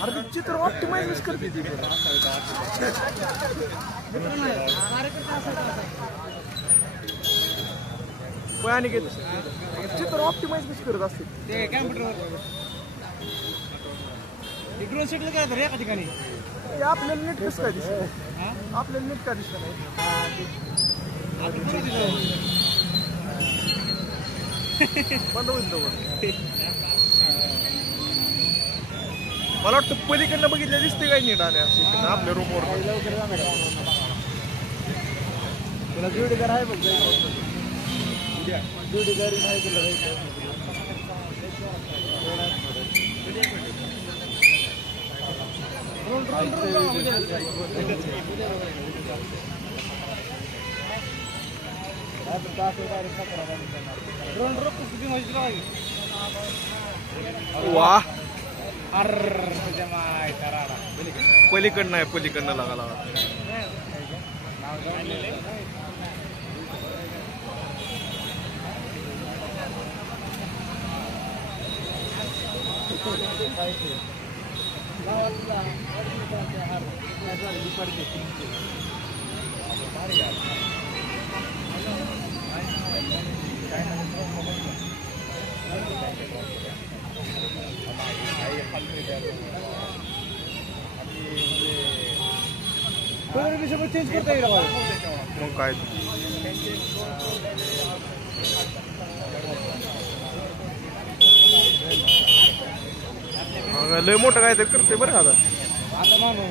अरे ते चित्र ऑप्टिमाइज करते ती आणि चित्र ऑप्टिमाइज करत असते ते कॅम्प्युटरवर. ड्रोन सेटल काय तर एका ठिकाणी आपल्याला नीट कसं काय दिसत आपल्याला नीट का दिसत नाही बंद होईल. मला वाटतं पलीकडनं बघितलं दिसते काय नीट आले असं आपल्या रूमवर. तुला जोडीदार आहे बघ जोडीदारी नाही तुला वाह पलीकडनं आहे पलीकडनं लागायला चेंज करता येईल मग काय लय मोठं काय तर करते बरं का आता मानू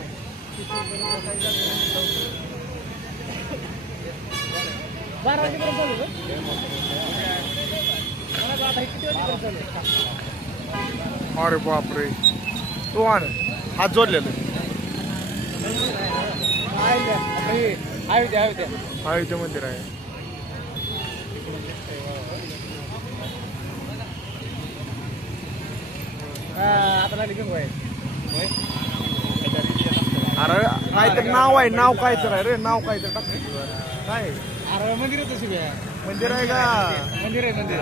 अरे बापरे तो आण हात जोडलेलं अयोध्या मंदिर आहे. अरे काय तर नाव आहे नाव काय तर आहे रे नाव काय तर काय अरे मंदिर मंदिर आहे का मंदिर आहे मंदिर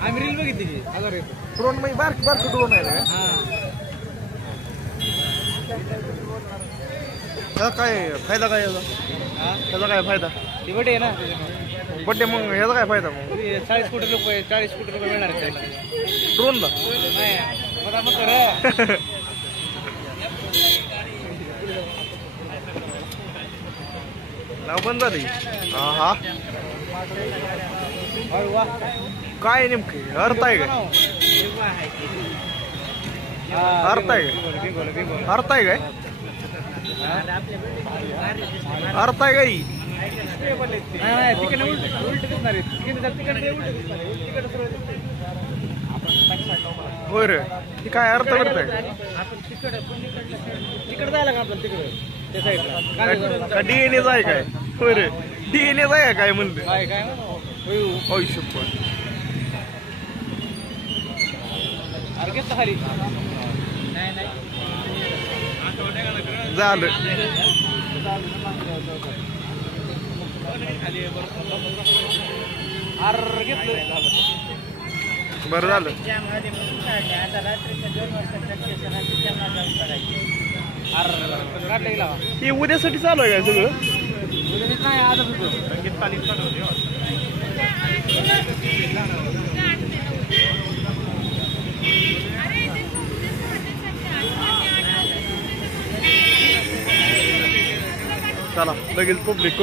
आम्ही रील बघितली ड्रोन मध्ये बारक बारक ड्रोन आहे त्याचा काय फायदा काय त्याचा काय फायदा बड्डे आहे ना बड्डे मग ह्याचा काय फायदा मग 40 कोटी रुपये मिळणार ड्रोनला नाव बंद झाली हा काय नेमके अर्थ आहे काय अर्थ आहे काय अर्थ आहे काय अर्थ आहे काही होय रे ती काय अर्थ करताय तिकडे जायला का आपल्याला तिकडे डीएनए आहे काय होय रे डीएनए आहे काय म्हणते खाली झालं बरं झालं हे उद्यासाठी चालू आहे काय सगळं चला लगेच पब्लिक